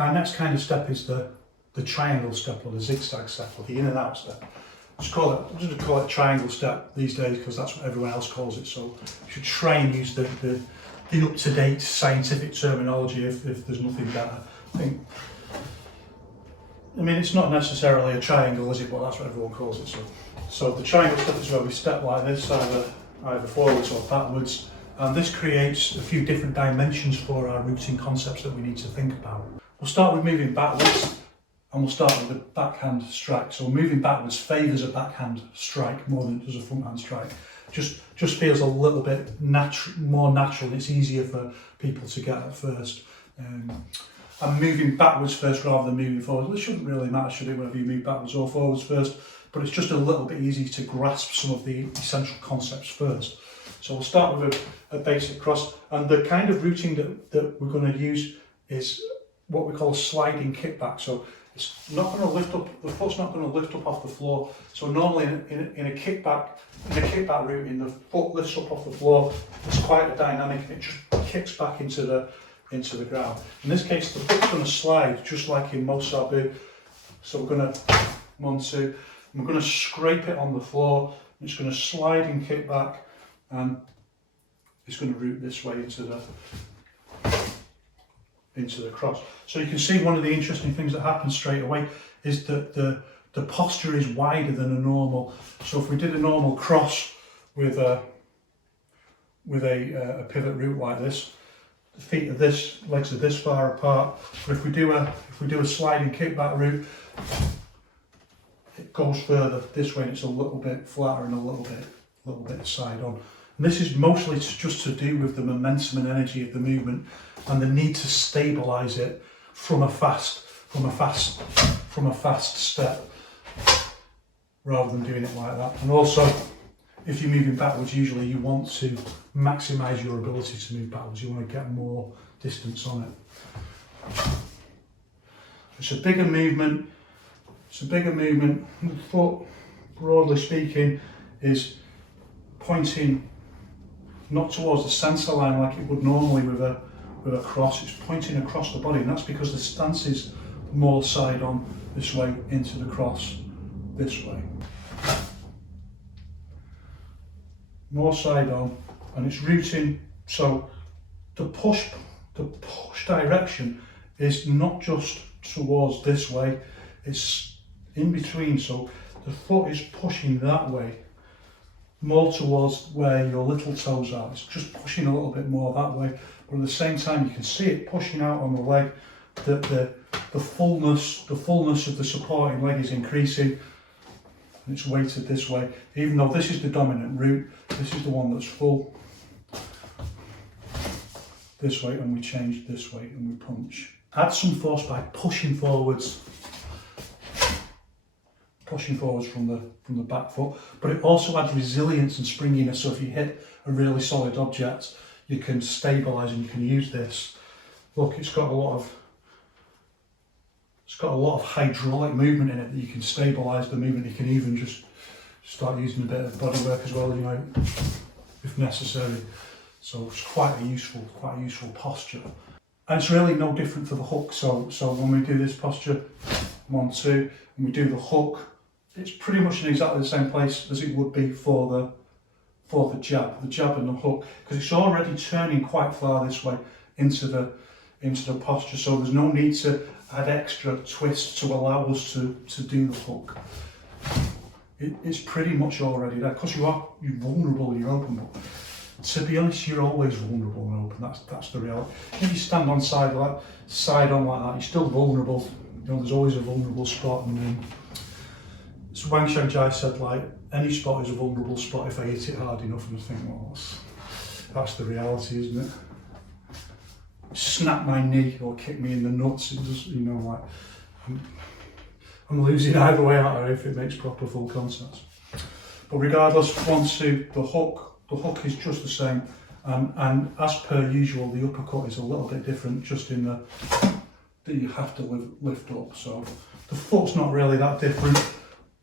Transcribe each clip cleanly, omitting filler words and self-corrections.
Our next kind of step is the triangle step, or the zigzag step, or the in and out step. I'm just call it triangle step these days because that's what everyone else calls it. So you should try and use the up-to-date scientific terminology if there's nothing better. I mean, it's not necessarily a triangle, is it? But that's what everyone calls it. So the triangle step is where we step like this, either forwards or backwards, and this creates a few different dimensions for our routing concepts that we need to think about. We'll start with moving backwards, and we'll start with the backhand strike. So moving backwards favours a backhand strike more than it does a fronthand strike. Just feels a little bit more natural, and it's easier for people to get at first. And moving backwards first rather than moving forwards. Well, it shouldn't really matter, should it, whether you move backwards or forwards first, but it's just a little bit easier to grasp some of the essential concepts first. So we'll start with a basic cross, and the kind of routing that we're going to use is what we call a sliding kickback. So it's not going to lift up, the foot's not going to lift up off the floor. So normally in a kickback routing, the foot lifts up off the floor. It's quite a dynamic, and it just kicks back into the ground. In this case, the foot's going to slide just like in most sabu. So we're going to 1, 2, and we're going to scrape it on the floor. It's going to slide and kick back, and it's going to root this way into the cross. So you can see one of the interesting things that happens straight away is that the posture is wider than a normal. So if we did a normal cross with a pivot root like this, the feet are legs are this far apart. But if we do a sliding kickback route, it goes further this way, and it's a little bit flatter and a little bit side on. And this is mostly just to do with the momentum and energy of the movement, and the need to stabilise it from a fast step, rather than doing it like that. And also, if you're moving backwards, usually you want to maximise your ability to move backwards. You want to get more distance on it. It's a bigger movement. The foot, broadly speaking, is pointing not towards the centre line like it would normally with a cross. It's pointing across the body, and that's because the stance is more side on this way into the cross this way. More side on, and it's rooting. So the push direction is not just towards this way, it's in between. So the foot is pushing that way, more towards where your little toes are. It's just pushing a little bit more that way, but at the same time you can see it pushing out on the leg. The fullness of the supporting leg is increasing, and it's weighted this way. Even though this is the dominant root, this is the one that's full. This way, and we change this way, and we punch. Add some force by pushing forwards from the back foot, but it also adds resilience and springiness. So if you hit a really solid object, you can stabilise, and you can use this. Look, it's got a lot of hydraulic movement in it that you can stabilise the movement. You can even just start using a bit of body work as well, you know, if necessary. So it's quite a useful posture. And it's really no different for the hook. So when we do this posture, 1, 2, and we do the hook, it's pretty much in exactly the same place as it would be for the jab and the hook, because it's already turning quite far this way into the posture. So there's no need to add extra twist to allow us to do the hook. It's pretty much already there, because you're vulnerable, you're open. But to be honest, you're always vulnerable and open. That's the reality. If you stand on side on like that, you're still vulnerable. You know, there's always a vulnerable spot. And so Wang Shangjai said, like, any spot is a vulnerable spot if I hit it hard enough. And I think, well, that's the reality, isn't it? Snap my knee or kick me in the nuts. It does, you know, like I'm losing either way out if it makes proper full contact. But regardless, 1, 2, the hook is just the same, and as per usual, the uppercut is a little bit different, just in that you have to lift up. So the foot's not really that different,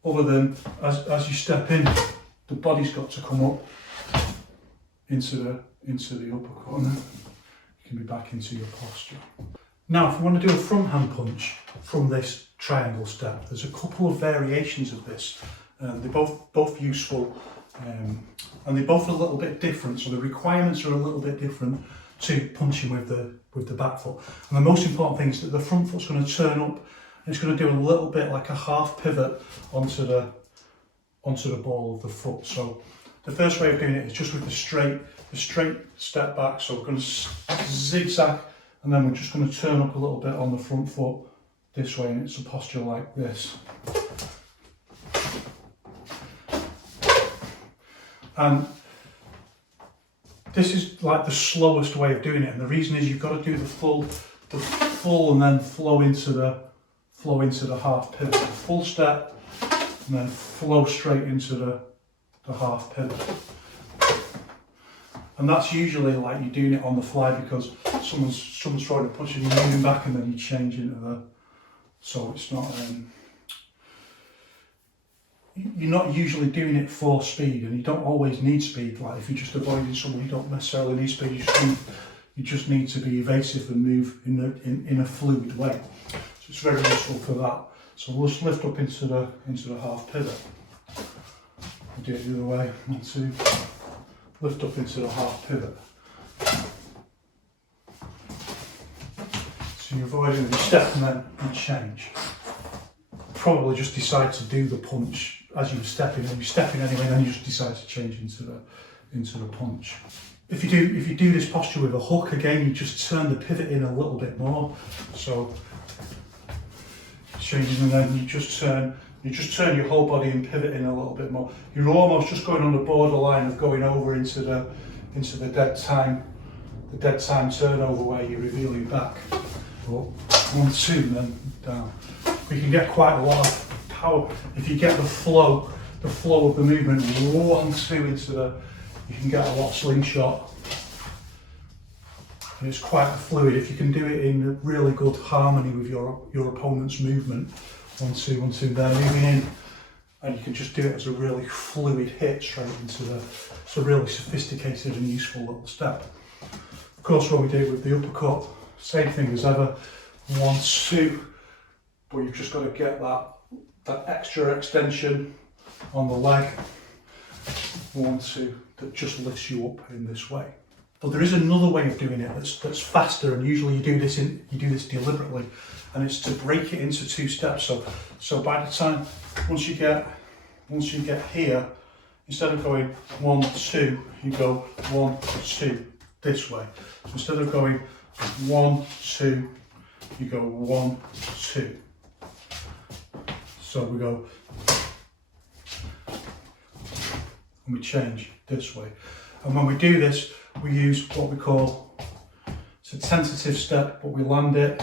other than as you step in, the body's got to come up into the uppercut, and then you can be back into your posture. Now, if we want to do a front hand punch from this triangle step, there's a couple of variations of this. They're both useful, and they're both a little bit different. So the requirements are a little bit different to punching with the back foot. And the most important thing is that the front foot's going to turn up, and it's going to do a little bit like a half pivot onto the ball of the foot. So the first way of doing it is just with the straight step back. So we're going to zigzag, and then we're just going to turn up a little bit on the front foot this way, and it's a posture like this. And this is like the slowest way of doing it, and the reason is you've got to do the full and then flow into the half pivot. The full step and then flow straight into the half pivot. And that's usually like you're doing it on the fly because someone's throwing a punch and you're moving back and then you change into the. So it's not. You're not usually doing it for speed, and you don't always need speed. Like if you're just avoiding someone, you don't necessarily need speed. You just need to be evasive and move in a fluid way. So it's very useful for that. So we'll just lift up into the half pivot. We'll do it the other way. 1, 2. Lift up into the half pivot. So you're avoiding the step and then you change. Probably just decide to do the punch as you're stepping, and you're stepping anyway, and then you just decide to change into the punch. If you do this posture with a hook, again, you just turn the pivot in a little bit more. So changing, and then you just turn your whole body and pivot in a little bit more. You're almost just going on the borderline of going over into the dead time turnover where you reveal your back. But 1, 2, and then down. You can get quite a lot of power if you get the flow of the movement. 1, 2 into you can get a lot of slingshot. And it's quite fluid if you can do it in really good harmony with your opponent's movement. 1, 2, 1, 2, they're moving in, and you can just do it as a really fluid hit straight into it's a really sophisticated and useful little step. Of course, when we do it with the uppercut, same thing as ever. 1, 2. But you've just got to get that extra extension on the leg. 1, 2, that just lifts you up in this way. But there is another way of doing it that's faster, and usually you do this deliberately, and it's to break it into 2 steps. So by the time once you get here, instead of going 1, 2, you go 1, 2 this way. So instead of going 1, 2, you go 1, 2. So we go, and we change this way. And when we do this, we use what we call, it's a tentative step, but we land it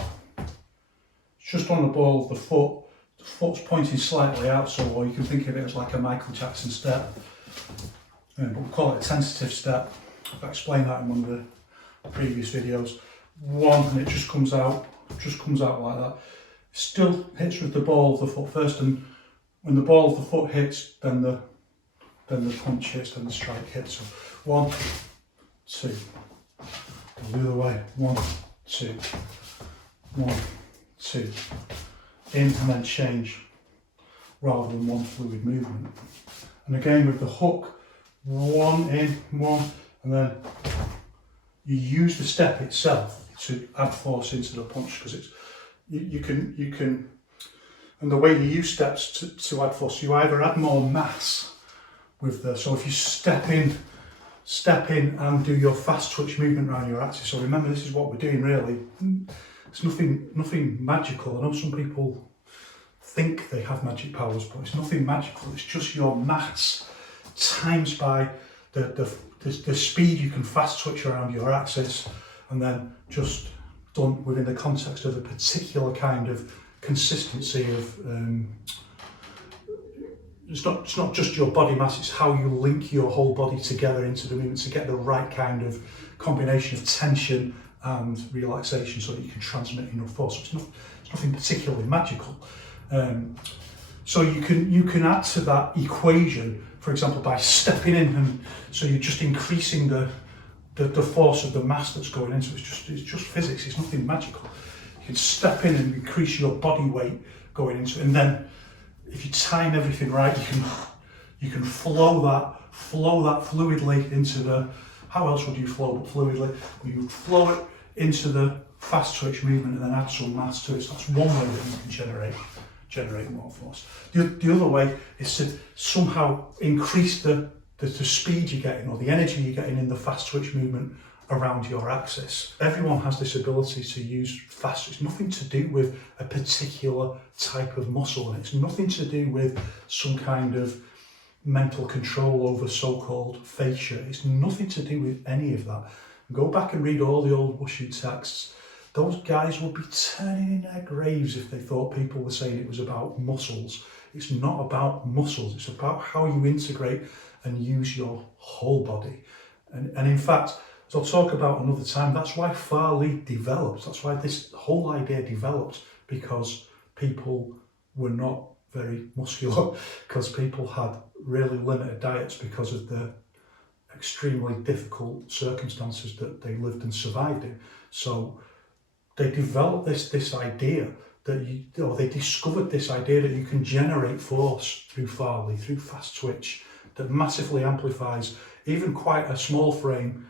just on the ball of the foot. The foot's pointing slightly out, or you can think of it as like a Michael Jackson step. But we call it a tentative step. I've explained that in one of the previous videos. 1, and it just comes out like that. Still hits with the ball of the foot first, and when the ball of the foot hits, then the punch hits, then the strike hits. So 1, 2. The other way. 1, 2. 1, 2. In and then change, rather than one fluid movement. And again with the hook, 1 in, 1, and then you use the step itself to add force into the punch, because it's you can, and the way you use steps to add force, you either add more mass with so if you step in and do your fast twitch movement around your axis. So remember, this is what we're doing really. It's nothing magical. I know some people think they have magic powers, but it's nothing magical. It's just your mass times by the speed you can fast twitch around your axis, and then just done within the context of a particular kind of consistency of it's not just your body mass, it's how you link your whole body together into the movement to get the right kind of combination of tension and relaxation so that you can transmit enough force. So it's nothing particularly magical. So you can add to that equation, for example, by stepping in, and so you're just increasing the force of the mass that's going into it. It's just physics. It's nothing magical. You You can step in and increase your body weight going into it, and then if you time everything right, you can flow that fluidly into the. How else would you flow but fluidly? You would flow it into the fast twitch movement and then add some mass to it. So that's one way that you can generate more force. The other way is to somehow increase the speed you're getting or the energy you're getting in the fast twitch movement around your axis. Everyone has this ability to use fast. It's nothing to do with a particular type of muscle, and it's nothing to do with some kind of mental control over so-called fascia. It's nothing to do with any of that. Go back and read all the old Wushu texts. Those guys would be turning in their graves if they thought people were saying it was about muscles. It's not about muscles, it's about how you integrate and use your whole body. And in fact, as I'll talk about another time, that's why Thr3 developed. That's why this whole idea developed, because people were not very muscular, because people had really limited diets because of the extremely difficult circumstances that they lived and survived in. So they developed this idea that they discovered this idea that you can generate force through Thr3, through fast twitch, that massively amplifies. Even quite a small framed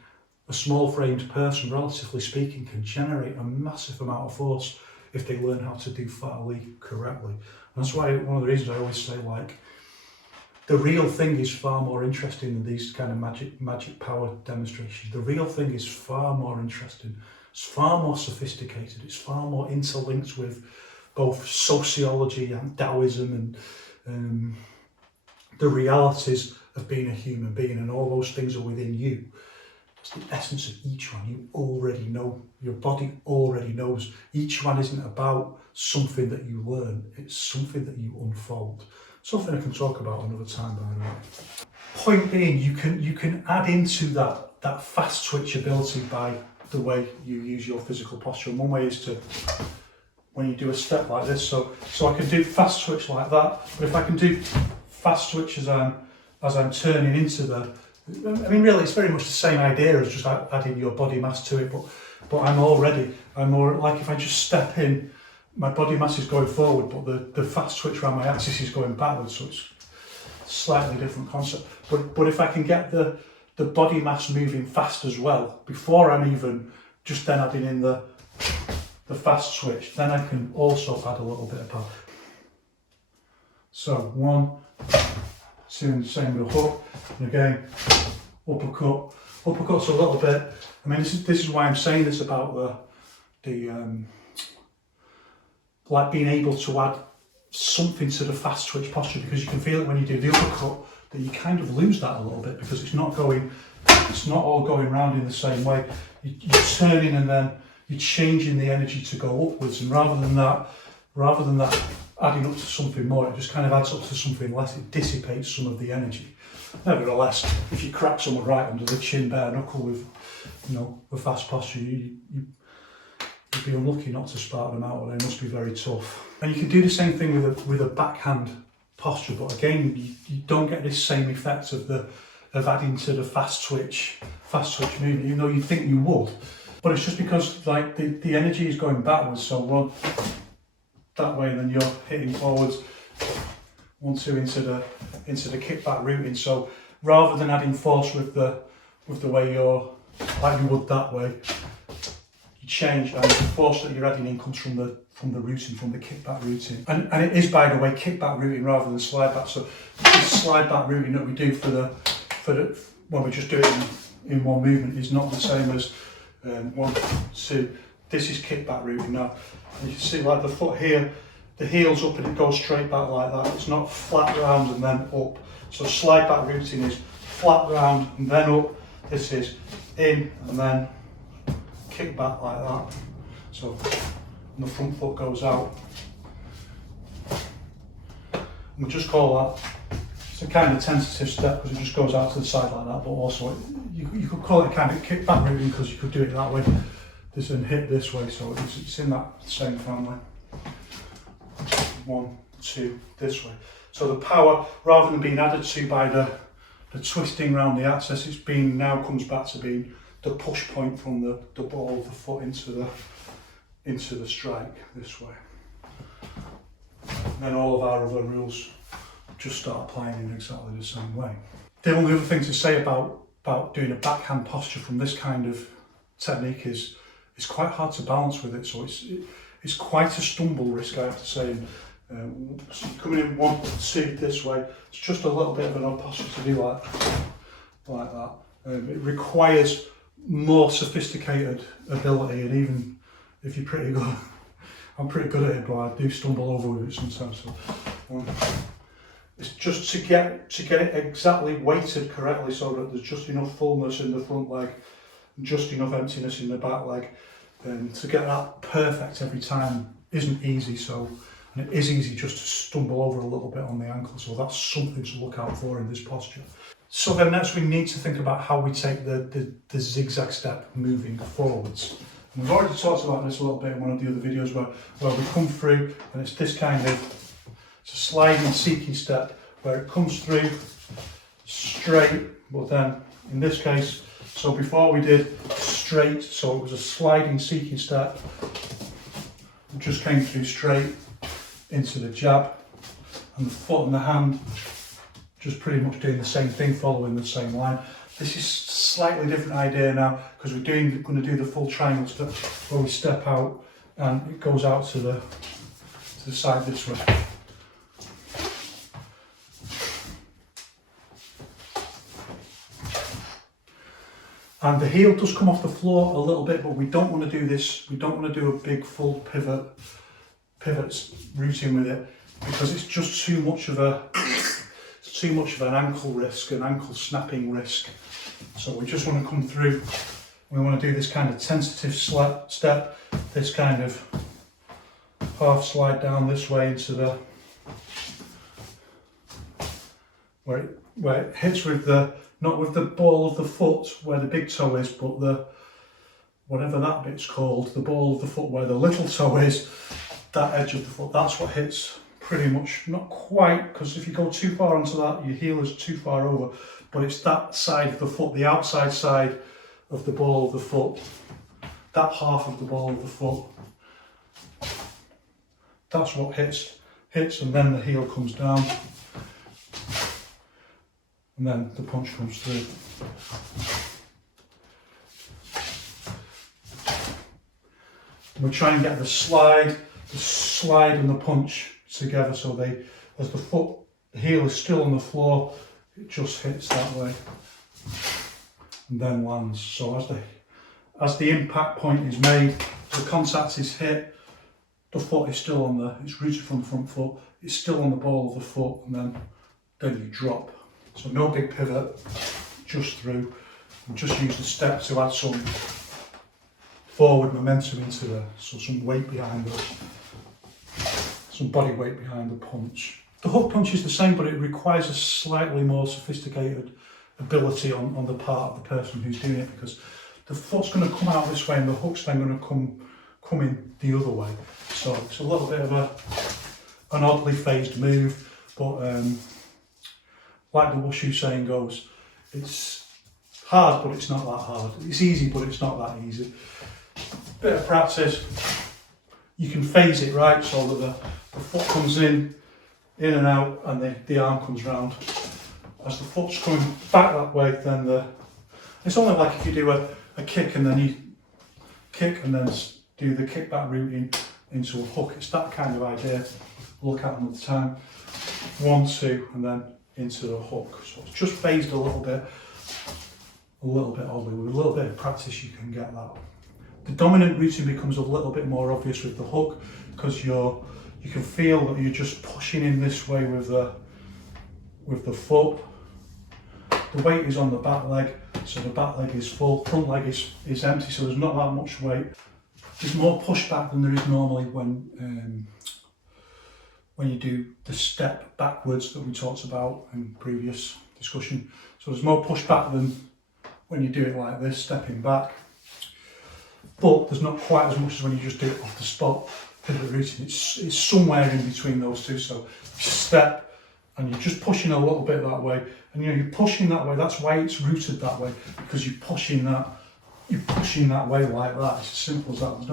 person, relatively speaking, can generate a massive amount of force if they learn how to do Thr3 correctly. And that's why one of the reasons I always say, like, the real thing is far more interesting than these kind of magic power demonstrations. The real thing is far more interesting. It's far more sophisticated. It's far more interlinked with both sociology and Taoism and the realities of being a human being, and all those things are within you. That's the essence of each one. You already know. Your body already knows. Each one isn't about something that you learn. It's something that you unfold. Something I can talk about another time, by the way. Point being, you can add into that fast twitch ability by the way you use your physical posture. And one way is to, when you do a step like this, so I can do fast twitch like that, but if I can do fast twitch as I'm turning into the, I mean, really, it's very much the same idea as just adding your body mass to it, but I'm more like, if I just step in, my body mass is going forward, but the fast twitch around my axis is going backwards, so it's a slightly different concept. But if I can get the body mass moving fast as well, before I'm even just then adding in the fast twitch, then I can also add a little bit of power. So 1, 2, and the same with a hook, and again, uppercut. Uppercut's a little bit, I mean, this is why I'm saying this about the like being able to add something to the fast twitch posture, because you can feel it when you do the uppercut, that you kind of lose that a little bit, because it's not all going round in the same way. You're turning and then you're changing the energy to go upwards, and rather than that adding up to something more, it just kind of adds up to something less. It dissipates some of the energy. Nevertheless, if you crack someone right under the chin bare knuckle with, a fast posture, you'd be unlucky not to spark them out, or they must be very tough. And you can do the same thing with a backhand posture, but again, you don't get this same effect of adding to the fast twitch movement, even though you'd think you would. But it's just because, like, the energy is going backwards, so one that way, and then you're hitting forwards, 1, 2 into the kickback routing. So rather than adding force with the way you're, like you would that way, you change, and the force that you're adding in comes from the routing, from the kickback routing. And it is, by the way, kickback routing rather than slide back. So the slide back routing that we do for the when we just do it in one movement is not the same as 1, 2. This is kickback routing now. And you can see, like, the foot here, the heel's up and it goes straight back like that. It's not flat round and then up. So slide back routing is flat round and then up. This is in and then kick back like that. So the front foot goes out. And we just call that, it's a kind of tentative step because it just goes out to the side like that, but also you could call it a kind of kick back routing because you could do it that way. This and hit this way, so it's in that same family. 1, 2, this way. So the power, rather than being added to by the twisting around the axis, now comes back to being the push point from the ball of the foot into into the strike this way. And then all of our other rules just start applying in exactly the same way. The only other thing to say about doing a backhand posture from this kind of technique is it's quite hard to balance with it, so it's quite a stumble risk, I have to say. So coming in 1, 2 this way, it's just a little bit of an odd posture to do like that. It requires more sophisticated ability, and even if you're pretty good, I'm pretty good at it, but I do stumble over with it sometimes. So, it's just to get it exactly weighted correctly, so that there's just enough fullness in the front leg, and just enough emptiness in the back leg. To get that perfect every time isn't easy. So, and it is easy just to stumble over a little bit on the ankle. So that's something to look out for in this posture. So then next we need to think about how we take the zigzag step moving forwards. And we've already talked about this a little bit in one of the other videos where we come through, and it's this kind of, it's a sliding seeking step where it comes through straight, but then in this case, so before we did straight, so it was a sliding seeking step, it just came through straight into the jab, and the foot and the hand just pretty much doing the same thing, following the same line. This is a slightly different idea now, because we're going to do the full triangle step where we step out and it goes out to the side this way. And the heel does come off the floor a little bit, but we don't want to do this. We don't want to do a big full pivot routine with it, because it's just too much of an ankle risk, an ankle snapping risk. So we just want to come through. We want to do this kind of tentative step, this kind of half slide down this way into the where it hits with the, not with the ball of the foot where the big toe is, but the, whatever that bit's called, the ball of the foot where the little toe is, that edge of the foot, that's what hits pretty much, not quite, because if you go too far onto that, your heel is too far over, but it's that side of the foot, the outside side of the ball of the foot, that half of the ball of the foot, that's what hits, and then the heel comes down, and then the punch comes through. We try and get the slide and the punch together, so they, as the heel is still on the floor, it just hits that way and then lands. So as the impact point is made, the contact is hit, the foot is still on it's rooted from the front foot, it's still on the ball of the foot, and then you drop. So no big pivot, just through, and just use the step to add some forward momentum into so some weight behind some body weight behind the punch. The hook punch is the same, but it requires a slightly more sophisticated ability on the part of the person who's doing it, because the foot's going to come out this way and the hook's then going to come in the other way. So it's a little bit of an oddly phased move, but like the wushu saying goes, it's hard, but it's not that hard. It's easy, but it's not that easy. Bit of practice, you can phase it right, so that the foot comes in and out, and the arm comes round. As the foot's coming back that way, then it's only like if you do a kick and then you kick and then do the kick back routine into a hook. It's that kind of idea. Look at them at the time. 1, 2, and then into the hook. So it's just phased a little bit oddly. With a little bit of practice, you can get that. The dominant routine becomes a little bit more obvious with the hook, because you can feel that you're just pushing in this way with the foot. The weight is on the back leg, so the back leg is full, front leg is empty, so there's not that much weight. There's more pushback than there is normally when you do the step backwards that we talked about in previous discussion. So there's more pushback than when you do it like this, stepping back. But there's not quite as much as when you just do it off the spot pivot routine. It's somewhere in between those two. So you step and you're just pushing a little bit that way, and you're pushing that way. That's why it's rooted that way, because you're pushing that you're pushing that way like that. It's as simple as that.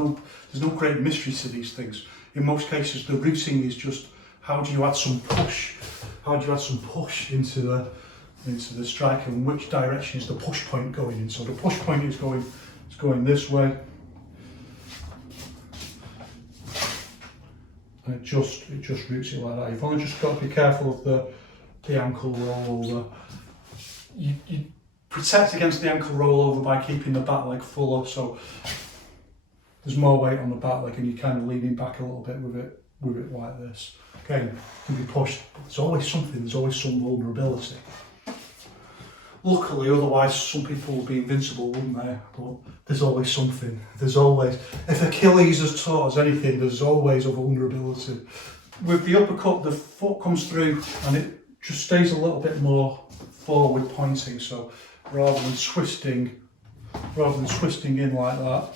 There's no great mystery to these things. In most cases, the routing is just how do you add some push? How do you add some push into the striker, and which direction is the push point going in? So the push point is going this way, and it just routes it like that. You've only just got to be careful of the ankle rollover. You protect against the ankle rollover by keeping the back leg fuller, so there's more weight on the back leg and you're kind of leaning back a little bit with it like this. Again, it can be pushed, but there's always something, there's always some vulnerability. Luckily, otherwise some people would be invincible, wouldn't they? But there's always something. There's always, if Achilles has taught us anything, there's always a vulnerability. With the uppercut, the foot comes through and it just stays a little bit more forward pointing. So rather than twisting in like that,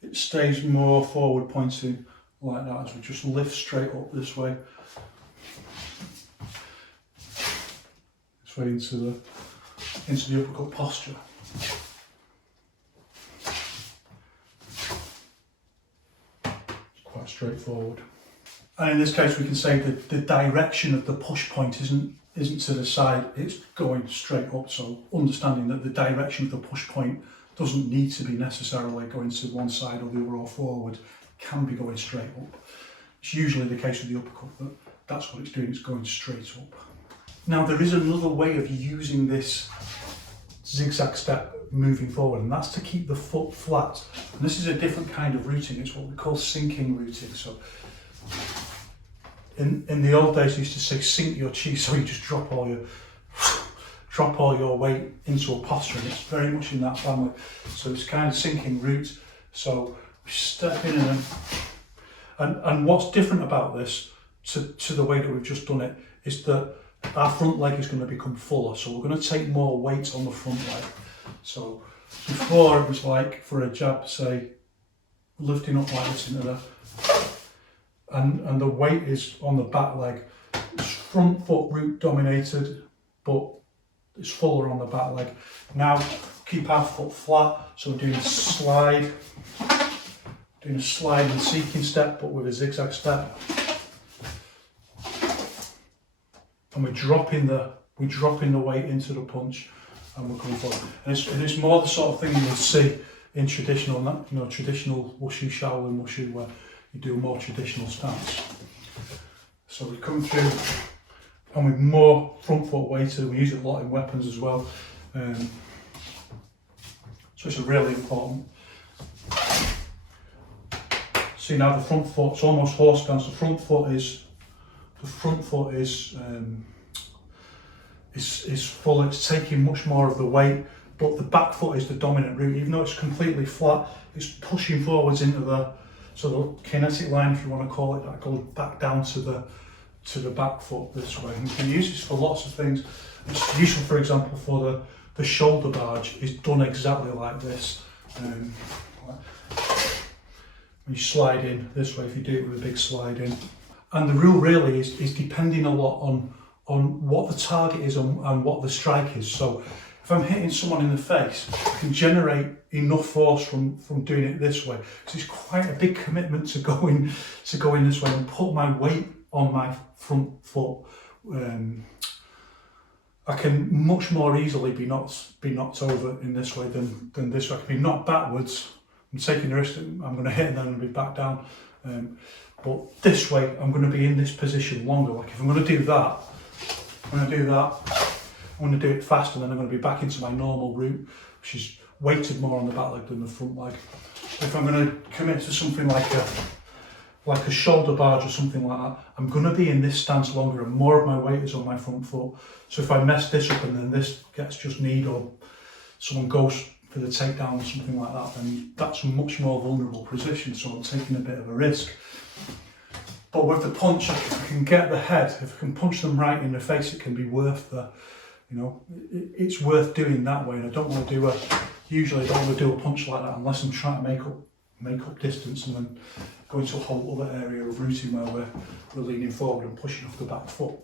it stays more forward pointing like that as we just lift straight up this way. This way into the uppercut posture. It's quite straightforward. And in this case, we can say that the direction of the push point isn't to the side, it's going straight up. So understanding that the direction of the push point doesn't need to be necessarily going to one side or the other or forward, it can be going straight up. It's usually the case with the uppercut, but that's what it's doing, it's going straight up. Now there is another way of using this zigzag step moving forward, and that's to keep the foot flat. And this is a different kind of routing, it's what we call sinking routing. So in the old days, they used to say sink your chi, so you just drop all your weight into a posture, and it's very much in that family. So it's kind of sinking route. So we step in and what's different about this to the way that we've just done it is that our front leg is going to become fuller. So we're going to take more weight on the front leg. So before it was like for a jab, say, lifting up like this into the, and the weight is on the back leg. It's front foot root dominated, but it's fuller on the back leg. Now keep our foot flat, so we're doing a slide and seeking step, but with a zigzag step. And we're dropping the weight into the punch, and we're going forward. And it's more the sort of thing you would see in traditional wushu, Shaolin wushu, where you do a more traditional stance. So we come through, and with more front foot weighted, we use it a lot in weapons as well. So it's a really important. See now the front foot's almost horse stance. The front foot is full. It's taking much more of the weight, but the back foot is the dominant route. Even though it's completely flat, it's pushing forwards into the kinetic line, if you want to call it, that goes back down to the back foot this way. And you can use this for lots of things. It's useful, for example, for the shoulder barge is done exactly like this. When you slide in this way, if you do it with a big slide in. And the rule really is depending a lot on what the target is and what the strike is. So if I'm hitting someone in the face, I can generate enough force from doing it this way. So it's quite a big commitment to go in this way and put my weight on my front foot. I can much more easily be knocked over in this way than this way. I can be knocked backwards. I'm taking the risk, I'm going to hit and then I'm going to be back down. But this way, I'm going to be in this position longer. Like if I'm going to do that, I'm going to do it faster, then I'm going to be back into my normal route, which is weighted more on the back leg than the front leg. If I'm going to commit to something like a shoulder barge or something like that, I'm going to be in this stance longer and more of my weight is on my front foot. So if I mess this up and then this gets just kneed or someone goes for the takedown or something like that, then that's a much more vulnerable position, so I'm taking a bit of a risk. But with the punch, if I can get the head, if I can punch them right in the face, it can be worth it's worth doing that way. And I don't want to usually don't want to do a punch like that unless I'm trying to make up distance and then go into a whole other area of routing where we're leaning forward and pushing off the back foot.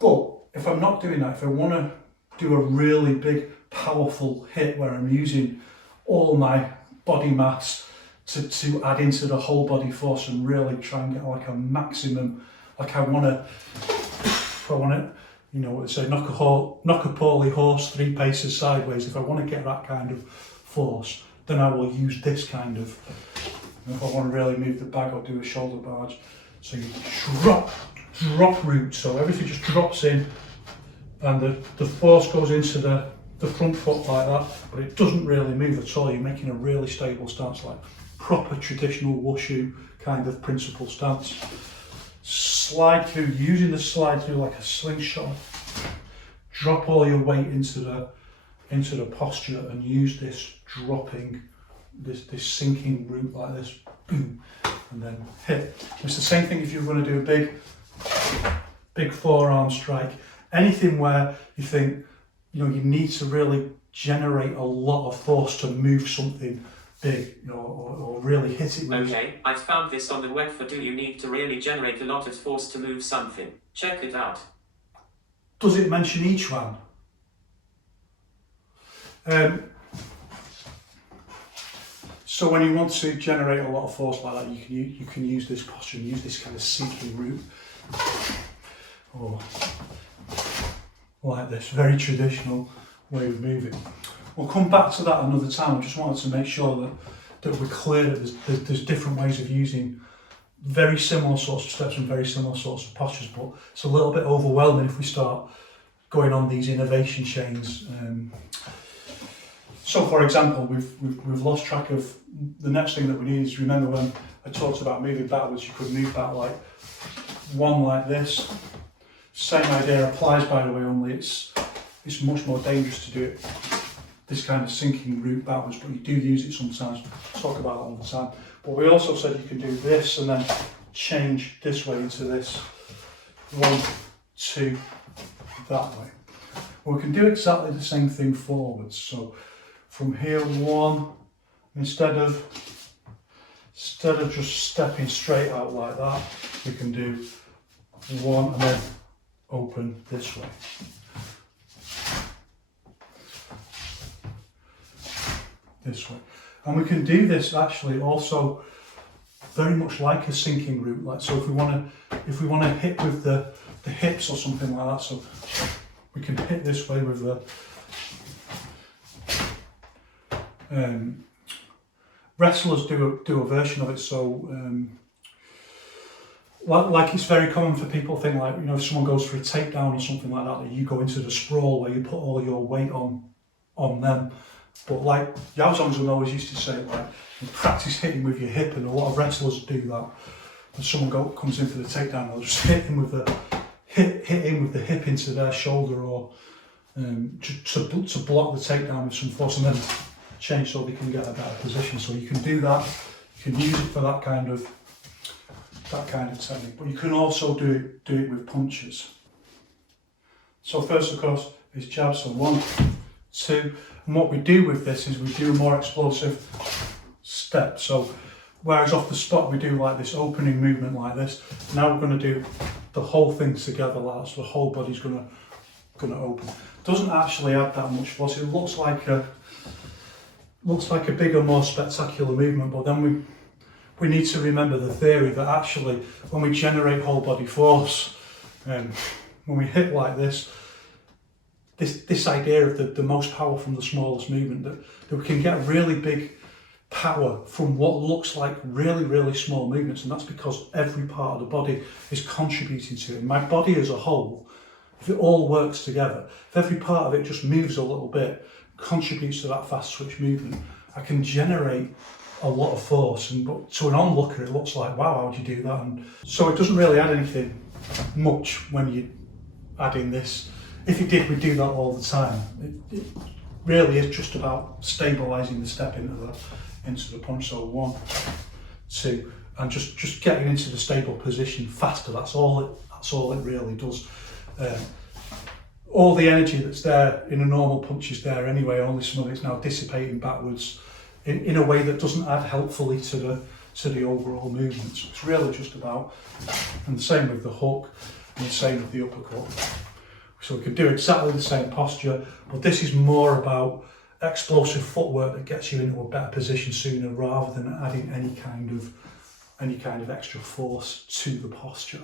But if I'm not doing that, if I want to do a really big, powerful hit where I'm using all my body mass to add into the whole body force and really try and get like a maximum, like I want to, you know what they say, knock a poorly horse 3 paces sideways. If I want to get that kind of force, then I will use this kind of, if I want to really move the bag or do a shoulder barge. So you drop root, so everything just drops in and the force goes into the front foot like that, but it doesn't really move at all. You're making a really stable stance, like proper traditional wushu kind of principle stance. Slide through, using the slide through like a slingshot. Drop all your weight into the posture and use this dropping, this sinking root like this, boom, and then hit. It's the same thing if you're going to do a big forearm strike. Anything where you think, you know, you need to really generate a lot of force to move something big, you know, or really hit it with. Okay, I found this on the web for do you need to really generate a lot of force to move something? Check it out. Does it mention Yiquan? So when you want to generate a lot of force like that, you can use this posture, use this kind of sinking root, or like this, very traditional way of moving. We'll come back to that another time. I just wanted to make sure that we're clear that there's different ways of using very similar sorts of steps and very similar sorts of postures, but it's a little bit overwhelming if we start going on these innovation chains. So for example, we've lost track of the next thing that we need is remember when I talked about moving backwards, you could move back like one like this. Same idea applies, by the way, only it's much more dangerous to do it this kind of sinking route backwards, but you do use it sometimes. We'll talk about that all the time. But we also said you can do this and then change this way into this. 1, 2, that way. Well, we can do exactly the same thing forwards. So from here, 1, instead of just stepping straight out like that, we can do 1 and then open this way. This way. And we can do this actually also very much like a sinking route. Like, so if we want to hit with the hips or something like that, so we can hit this way with the wrestlers do a version of it. So like it's very common for people to think like, you know, if someone goes for a takedown or something like that, that you go into the sprawl where you put all your weight on them. But like Yao Zongzhen always used to say, like, you practice hitting with your hip, and a lot of wrestlers do that. When someone comes in for the takedown, they'll just hit him with the hip into their shoulder, or to block the takedown with some force, and then change so they can get a better position. So you can do that. You can use it for that kind of technique. But you can also do it with punches. So first, of course, is jab. So 1, 2. And what we do with this is we do a more explosive step. So whereas off the spot we do like this opening movement like this, now we're going to do the whole thing together like that, so the whole body's going to open. Doesn't actually add that much force. It looks like a bigger, more spectacular movement, but then we need to remember the theory that actually when we generate whole body force, when we hit like this idea of the most power from the smallest movement, that we can get really big power from what looks like really, really small movements, and that's because every part of the body is contributing to it. My body as a whole, if it all works together, if every part of it just moves a little bit, contributes to that fast switch movement, I can generate a lot of force, but to an onlooker it looks like, wow, how'd you do that? And so it doesn't really add anything much when you add in this. If it did, we'd do that all the time. It really is just about stabilising the step into the punch. So 1, 2, and just getting into the stable position faster. That's all it really does. All the energy that's there in a normal punch is there anyway. Only some of it's now dissipating backwards in a way that doesn't add helpfully to the overall movement. So it's really just about, and the same with the hook, and the same with the uppercut. So we could do exactly the same posture, but this is more about explosive footwork that gets you into a better position sooner, rather than adding any kind of extra force to the posture.